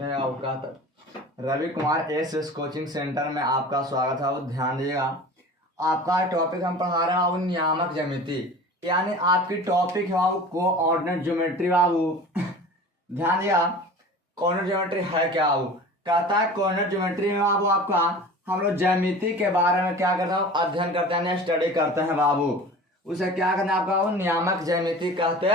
मैं Avkash Ravi Kumar S coaching centre में आपका स्वागत है। ध्यान दीजिएगा, आपका टॉपिक हम पढ़ा रहे हैं बाबू नियामक ज्यामिति, यानी आपकी टॉपिक है बाबू कोऑर्डिनेट ज्योमेट्री बाबू। ध्यान दिया, कोऑर्डिनेट ज्योमेट्री है क्या बाबू? कहता है कोऑर्डिनेट ज्योमेट्री में बाबू आपका हम लोग ज्यामिति के बारे में क्या करते हैं, अध्ययन करते हैं, स्टडी करते हैं बाबू। उसे क्या करना है आपका बाबू? नियामक ज्यामिति कहते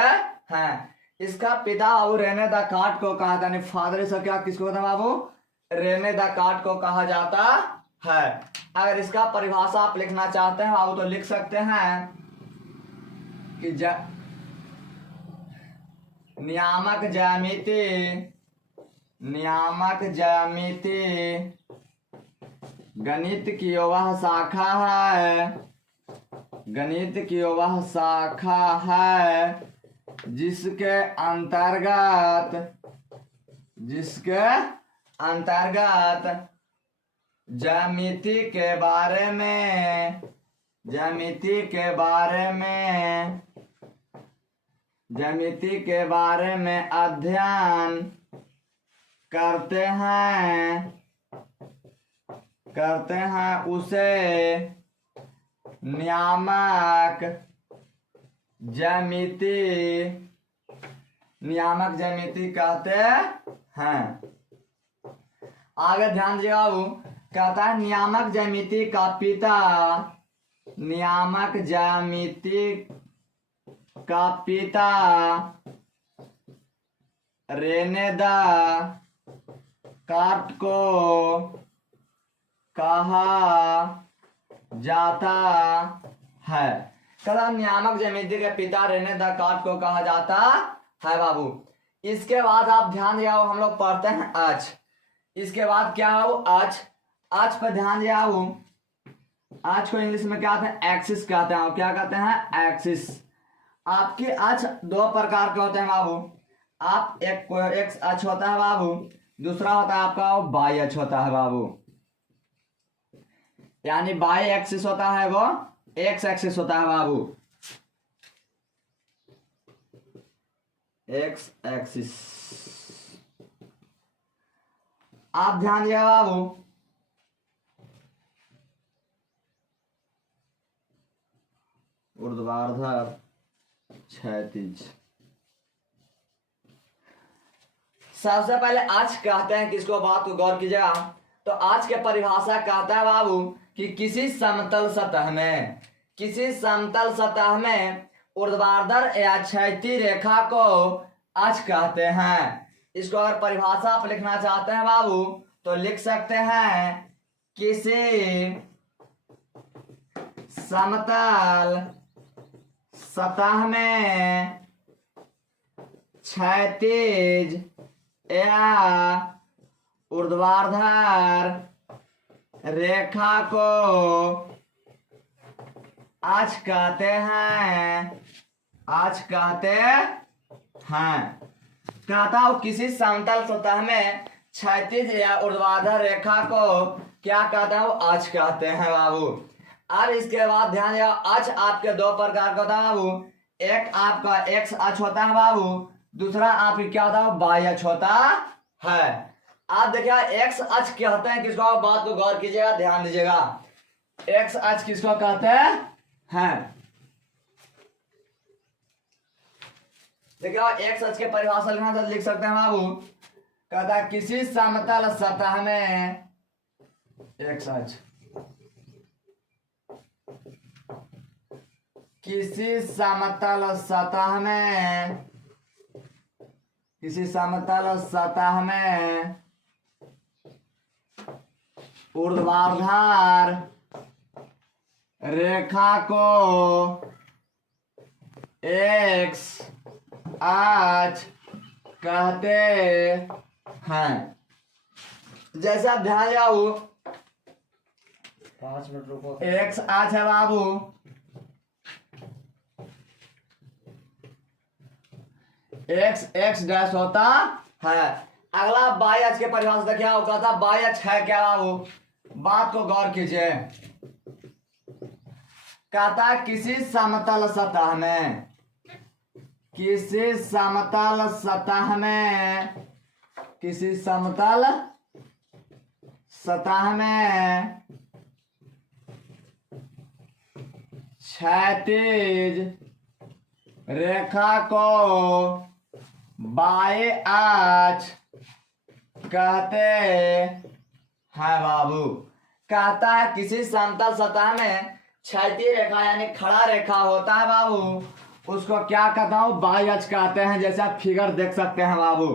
हैं। इसका पिता बाबू रेने देकार्त को कहा था, फादर इसका क्या किसको कहते हैं बाबू? रेने देकार्त को कहा जाता है। अगर इसका परिभाषा आप लिखना चाहते हैं बाबू तो लिख सकते हैं कि नियामक ज्यामिति गणित की वह शाखा है, गणित की वह शाखा है जिसके अंतर्गत ज्यामिति के बारे में अध्ययन करते हैं उसे नियामक ज्यामिति कहते हैं। आगे ध्यान दीजिएगा बाबू, कहता है नियामक ज्यामिति का पिता रेने देकार्त को कहा जाता है। कहता नियामक ज्यामिति के पिता रेने देकार्त को कहा जाता है बाबू। इसके बाद आप ध्यान दिया, हम लोग पढ़ते हैं अक्ष। इसके बाद क्या है वो? अक्ष पर ध्यान दिया बाबू। अक्ष को इंग्लिश में क्या कहते हैं? एक्सिस कहते हैं। क्या कहते हैं? एक्सिस। आपके अक्ष दो प्रकार के होते हैं बाबू। आप एक अक्ष होता है बाबू, दूसरा होता है आपका वाई अक्ष होता है बाबू। यानी वाई एक्सिस होता है वो एक्स एक्सिस होता है बाबू, एक्स एक्सिस। आप ध्यान दिया बाबू, ऊर्ध्वाधर क्षैतिज। सबसे पहले अक्ष कहते हैं किसको? बात को गौर कीजिएगा। तो अक्ष के परिभाषा कहता है बाबू कि किसी समतल सतह में ऊर्ध्वाधर या क्षैतिज रेखा को अक्ष कहते हैं। इसको अगर परिभाषा आप लिखना चाहते हैं बाबू तो लिख सकते हैं किसी समतल सतह में क्षैतिज या ऊर्ध्वाधर रेखा को अक्ष कहते हैं। कहता हूं किसी समतल सतह में क्षैतिज या ऊर्ध्वाधर रेखा को क्या कहता है? वो अक्ष कहते हैं बाबू। अब इसके बाद ध्यान दिया, अक्ष आपके दो प्रकार का होता है बाबू। एक आपका एक्स अक्ष होता है बाबू, दूसरा आपकी क्या होता है? वाई अक्ष होता है। आप देखिए एक्स अक्ष कहते हैं किसको? आप बात को गौर कीजिएगा, ध्यान दीजिएगा। एक्स अक्ष किसको कहते हैं? देखिए एक्स अक्ष के परिभाषा लिखना तो लिख सकते हैं बाबू। कहता है किसी समतल सतह में एक्स अक्ष, किसी समतल सतह में ऊर्ध्वाधर रेखा को एक्स अक्ष कहते हैं। जैसे आप ध्यान जाओ, 5 मिनट रुको। एक्स अक्ष है बाबू, एक्स डैश होता है। अगला वाई अक्ष के परिभाषा देखिए, कहता वाई अक्ष है क्या बाबू? बात को गौर कीजिए। कहता है किसी समतल सतह में किसी समतल सतह में क्षैतिज रेखा को बाह्य अक्ष कहते हैं बाबू। कहता है किसी समतल सतह में क्षैतिज रेखा यानी खड़ा रेखा होता है बाबू, उसको क्या कहता हूं, बाह्य अक्ष कहते हैं। जैसे आप फिगर देख सकते हैं बाबू।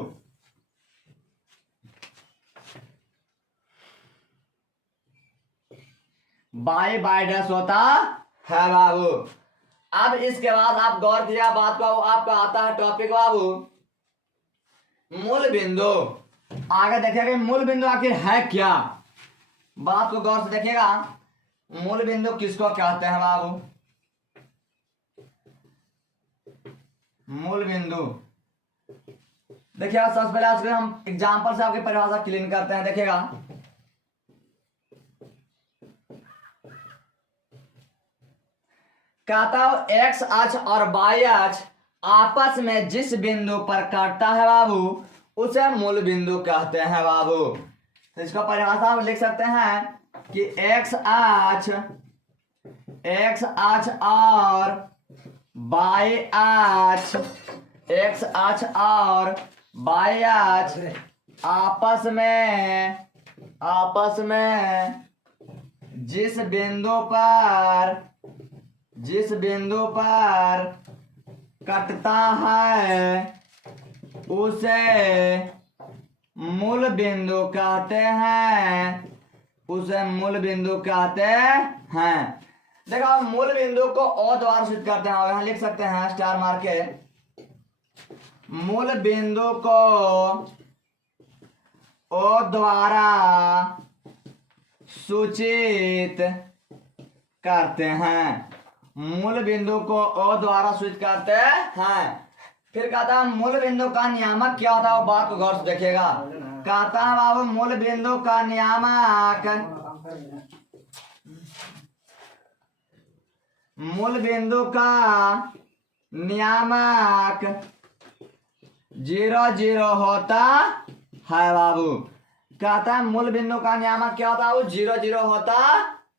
बाय डैश होता है बाबू। अब इसके बाद आप गौर किया बात को, आपका आता है टॉपिक बाबू मूल बिंदु। आगे देखिएगा मूल बिंदु आखिर है क्या, बात को गौर से देखिएगा। मूल बिंदु किसको कहते हैं बाबू? मूल बिंदु देखिएगा, सबसे पहले हम एग्जांपल से आपकी परिभाषा क्लीन करते हैं। देखिएगा कहता हूं एक्स अक्ष और वाई अक्ष आपस में जिस बिंदु पर काटता है बाबू उसे मूल बिंदु कहते हैं बाबू। तो इसका परिभाषा हम लिख सकते हैं कि एक्स अक्ष और वाई अक्ष, एक्स अक्ष और वाई अक्ष आपस में जिस बिंदु पर कटता है उसे मूल बिंदु कहते हैं, उसे मूल बिंदु कहते हैं। देखो मूल बिंदु को ओ द्वारा सूचित करते हैं, यहां लिख सकते हैं स्टार मार के। मूल बिंदु को ओ द्वारा सूचित करते हैं, मूल बिंदु को ओ द्वारा सूचित करते हैं। फिर कहता है मूल बिंदु का नियामक क्या होता है, वो बात को गौर से देखिएगा। कहता है बाबू मूल बिंदु का नियामक, मूल बिंदु का नियामक 0 0 होता है बाबू। कहता है मूल बिंदु का नियामक क्या होता है, वो 0 0 होता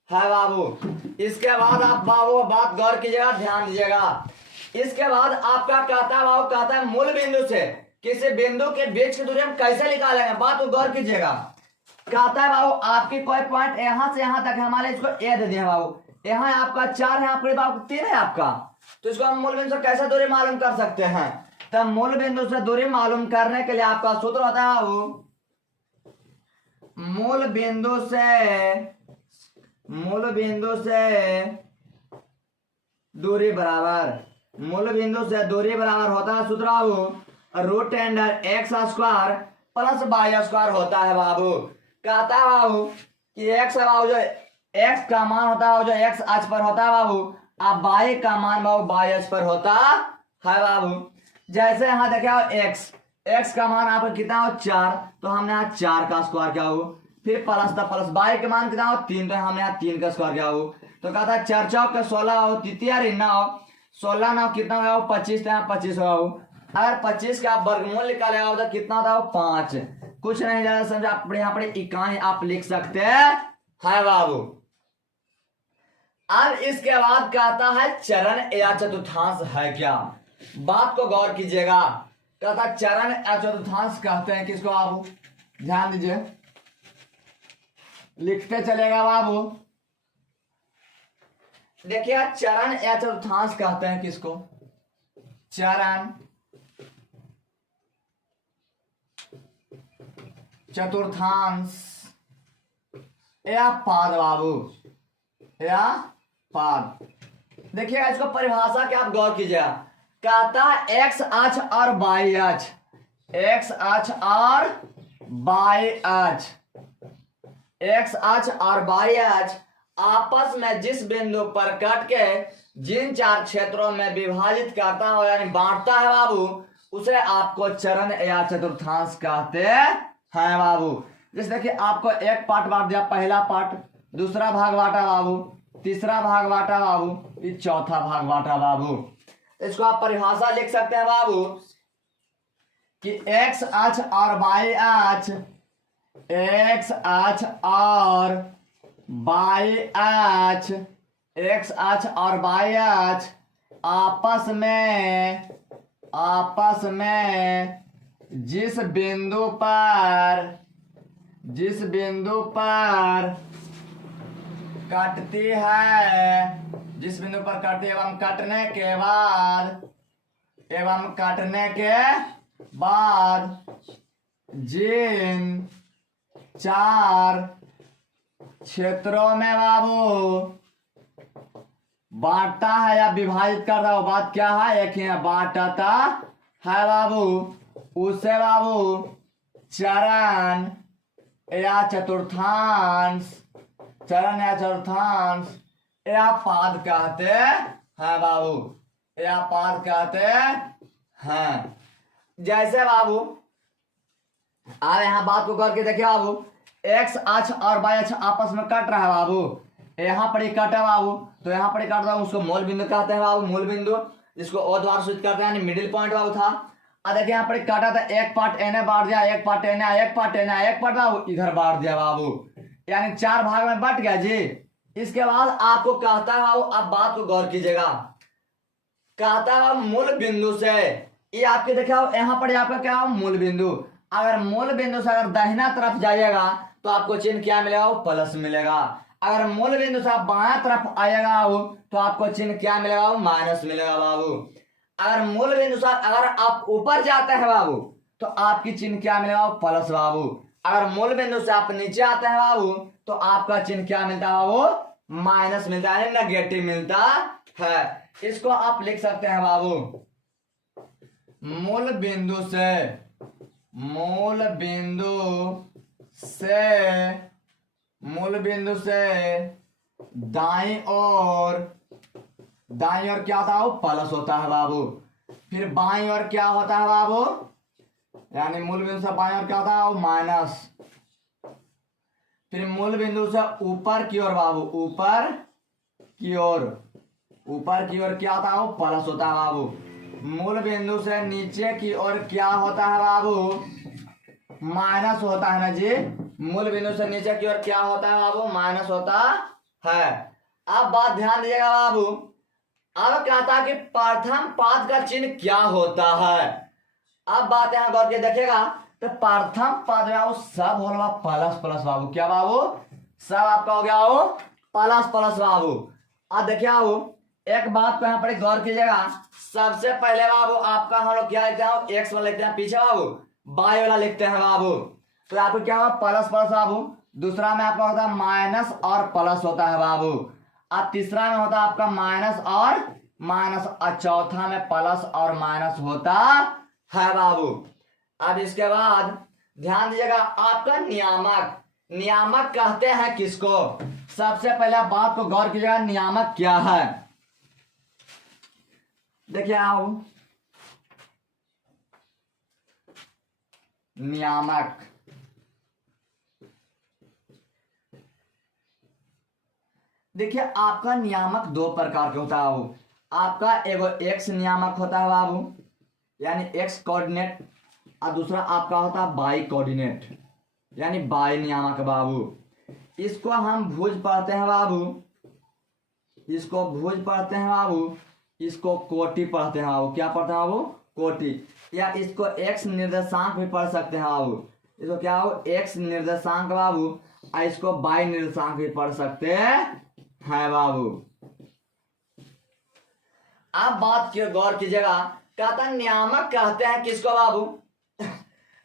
है बाबू। इसके बाद आप बाबू बात गौर कीजिएगा, ध्यान दीजिएगा। इसके बाद आपका कहता है बाबू, कहता है मूल बिंदु से किसी बिंदु के बीच की दूरी हम कैसे निकालेंगे, बात को गौर कीजिएगा। कहता है बाबू आपकी कोई पॉइंट यहां से यहां तक है, हमारे इसको ए दे दिया बाबू। यहाँ आपका 4 है, आपके बाबू 3 है आपका, तो इसको हम मूल बिंदु से कैसे दूरी मालूम कर सकते हैं। तो मूल बिंदु से दूरी मालूम करने के लिए आपका सूत्र होता है बाबू मूल बिंदु से दूरी बराबर, मूल बिंदु से दूरी बराबर होता है सूत्र बाबू root under x square plus y square होता है बाबू। कहता है बाबू कि एक्स बाबू जो एक्स का मान होता है जो एक्स अक्ष पर होता है बाबू, अब वाई का मान बाबू वाई अक्ष पर होता है बाबू। जैसे यहाँ देखे एक्स का मान आपका कितना हो 4, तो हमने यहाँ 4 का स्क्वायर किया हो। फिर प्लस था प्लस वाई का मान कितना हो 3, तो हमने यहाँ 3 का स्क्वायर किया हो। तो कहता है 4 चौक 16 हो, तितिया ना हो 16 ना हो कितना होगा 25, तो यहाँ 25 होगा हो। अगर 25 का आप वर्गमूल निकालेगा हो तो कितना होता है 5। कुछ नहीं ज्यादा समझा, आप यहाँ पर इकाई आप लिख सकते हैं बाबू। अब इसके बाद कहता है चरण या चतुर्थांश है क्या, बात को गौर कीजिएगा। कहता चरण या चतुर्थांश कहते हैं किसको बाबू, ध्यान दीजिए, लिखते चलेगा बाबू। देखिए चरण या चतुर्थांश कहते हैं किसको, चरण चतुर्थांश या पाद बाबू, या पाद। देखिएगा इसको परिभाषा क्या आप गौर कीजिएगा। कहता है एक्स अक्ष और वाई अक्ष, एक्स अक्ष और वाई अक्ष, एक्स अक्ष और वाई अक्ष आपस में जिस बिंदु पर कट के जिन 4 क्षेत्रों में विभाजित करता हो यानी बांटता है बाबू, उसे आपको चरण या चतुर्थांश कहते हैं बाबू। जैसे देखिए आपको एक पार्ट बांट दिया, पहला पार्ट, दूसरा भाग बांटा बाबू, तीसरा भाग बांटा बाबू, फिर चौथा भाग बांटा बाबू। इसको आप परिभाषा लिख सकते हैं बाबू कि एक्स अक्ष और वाई अक्ष, एक्स अक्ष और वाई अक्ष, एक्स अक्ष और वाई अक्ष आपस में जिस बिंदु पर कटती है, जिस बिंदु पर कटती है एवं कटने के बाद जिन चार क्षेत्रों में बाबू बांटता है या विभाजित करता है, वो बात क्या है, एक ही है, बांटता है बाबू, उसे बाबू चरण या चतुर्थांश या पाद कहते हैं बाबू, या पाद कहते हैं। जैसे बाबू आप यहाँ बात को करके देखिए बाबू, एक्स अक्ष और वाई अक्ष आपस में कट रहा है बाबू, यहाँ पर ही कटा बाबू, तो यहाँ पर ही काट रहा हूँ, उसको मूल बिंदु कहते हैं बाबू, मूल बिंदु जिसको ओ द्वारा सूचित करते हैं, मिडिल पॉइंट बाबू था। अब देखिए यहाँ पर काटा था, एक पार्ट एने बांट दिया, एक पार्ट एने, एक पार्ट एने, एक पार्ट बाबू इधर बांट दिया बाबू, यानी चार भाग में बट गया जी। इसके बाद आपको कहता है बाबू, अब बात को गौर कीजिएगा, कहता है मूल बिंदु से, ये आपके देखिए यहाँ पर आपका क्या है, मूल बिंदु, अगर मूल बिंदु से अगर दाहिना तरफ जाइएगा तो आपको चिन्ह क्या मिलेगा, वो प्लस मिलेगा। अगर मूल बिंदु से आप बाएं तरफ आएगा बाबू तो आपको चिन्ह क्या मिलेगा, वो माइनस मिलेगा बाबू। अगर मूल बिंदु से अगर आप ऊपर जाते हैं बाबू तो आपकी चिन्ह क्या मिलेगा, वो प्लस बाबू। अगर मूल बिंदु से आप नीचे आते हैं बाबू तो आपका चिन्ह क्या मिलता है, वो माइनस मिलता है, नेगेटिव मिलता है। इसको आप लिख सकते हैं बाबू, मूल बिंदु से दाईं ओर क्या होता है, वो प्लस होता है बाबू। फिर बाईं ओर क्या होता है बाबू, यानी मूल बिंदु से बाईं ओर क्या होता है, वो माइनस। फिर मूल बिंदु से ऊपर की ओर बाबू, ऊपर की ओर क्या होता है, वो प्लस होता है बाबू। मूल बिंदु से नीचे की ओर क्या होता है बाबू, माइनस होता है ना जी। मूल बिंदु से नीचे की ओर क्या होता है बाबू, माइनस होता है। अब बात ध्यान दीजिएगा बाबू, अब कहता है कि प्रथम पाद का चिन्ह क्या होता है। अब बात यहां गौर के देखिएगा, तो प्रथम पाद बाबू सब होगा प्लस प्लस बाबू, क्या बाबू, सब आपका हो गया वो प्लस प्लस बाबू। अब देखिए बाबू एक बात को यहाँ पर गौर कीजिएगा, सबसे पहले बाबू आपका हम लोग क्या लिखते हैं, एक्स वाला लिखते हैं, पीछे बाबू वाई वाला लिखते हैं बाबू, तो आपको क्या होगा, प्लस प्लस बाबू। दूसरा में आपका होता है माइनस और प्लस होता है बाबू। अब तीसरा में होता है आपका माइनस और माइनस, और चौथा में प्लस और माइनस होता है बाबू। अब इसके बाद ध्यान दीजिएगा, आपका नियामक कहते हैं किसको, सबसे पहले बात को गौर कीजिएगा, नियामक क्या है। देखिए आओ, नियामक देखिए आपका नियामक दो प्रकार के होता है बाबू। आपका एगो एक्स नियामक होता है बाबू, यानी एक्स कोऑर्डिनेट, और दूसरा आपका होता है बाई कोऑर्डिनेट, यानी बाई नियामक बाबू। इसको हम भुज पढ़ते हैं बाबू, इसको भुज पढ़ते हैं बाबू, इसको कोटि पढ़ते हैं बाबू, क्या पढ़ते हैं बाबू, कोटि, या इसको एक्स निर्देशांक भी पढ़ सकते हैं बाबू, इसको क्या बाबू, एक्स निर्देशांक बाबू, और इसको बाई निर्देशांक भी पढ़ सकते हैं बाबू। अब बात की गौर कीजिएगा, कहता नियामक कहते हैं किसको बाबू,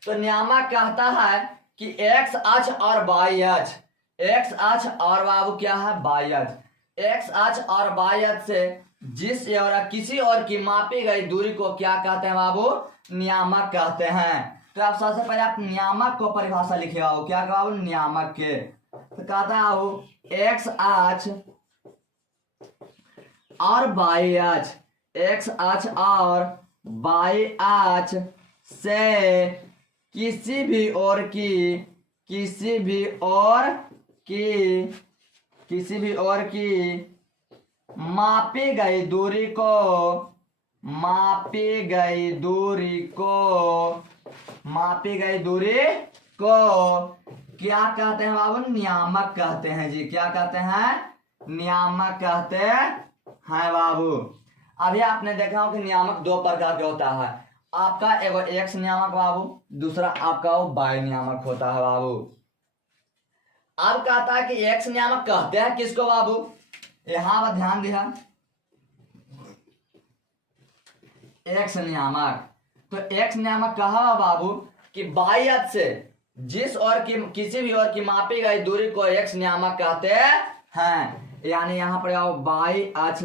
तो नियामक कहता है कि एक्स अक्ष और वाई अक्ष, एक्स अक्ष और बाबू क्या है, वाई अक्ष, एक्स अक्ष और वाई अक्ष से जिस और किसी और की मापी गई दूरी को क्या कहते हैं बाबू, नियामक कहते हैं। तो आप सबसे पहले आप नियामक को परिभाषा लिखिए बाबू, क्या बाबू, नियामक के, तो कहता है बाबू एक्स अक्ष और वाई अक्ष, एक्स अक्ष और वाई अक्ष से किसी भी और की मापी गई दूरी को मापी गई दूरी को क्या कहते हैं बाबू? नियामक कहते हैं जी। क्या कहते हैं? नियामक कहते हैं बाबू। अभी आपने देखा हो कि नियामक दो प्रकार के होता है। आपका एगो एक्स नियामक बाबू, दूसरा आपका वो वाई नियामक होता है बाबू। अब कहता है कि एक्स नियामक कहते हैं किसको बाबू? यहां पर ध्यान दिया, एक्स नियामक। तो एक्स नियामक कहा बाबू कि बाई अक्ष से जिस और की किसी भी और की मापी गई दूरी को एक्स नियामक कहते हैं। यानी यहां पर आओ, बाई अक्ष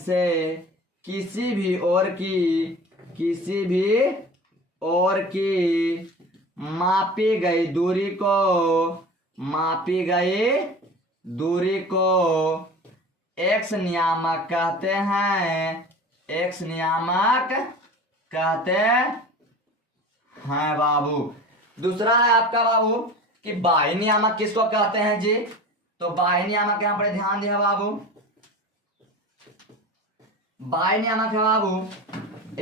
से किसी भी और की मापी गई दूरी को एक्स नियामक कहते हैं। एक्स नियामक कहते हैं बाबू। दूसरा है आपका बाबू कि बाह्य नियामक किसको कहते हैं जी? तो बाह्य नियामक यहां पर ध्यान दिया बाबू। बाह्य नियामक है बाबू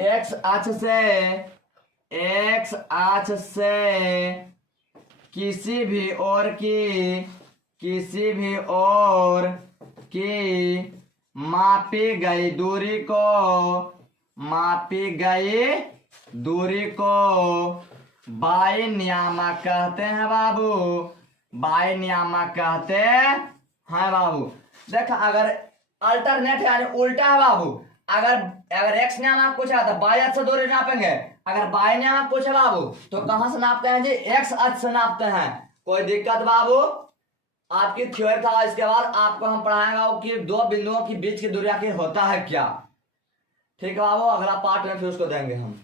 एक्स अक्ष से किसी भी और की मापी गई दूरी को बाह्य नियामक कहते हैं बाबू। बाह्य नियामक कहते हैं बाबू। देख, अगर अल्टरनेट यानी उल्टा है बाबू। अगर एक्स नियामक पूछा तो बाई अक्ष से दूरी नापेंगे। अगर बाई नियामक पूछे बाबू तो कहां से नापते हैं जी? एक्स अक्ष से नापते हैं। कोई दिक्कत बाबू? आपकी थ्योरी था, इसके बाद आपको हम पढ़ाएंगे कि दो बिंदुओं के बीच की दूरी आखिर होता है क्या। ठीक है बाबू, अगला पार्ट में फिर उसको देंगे हम।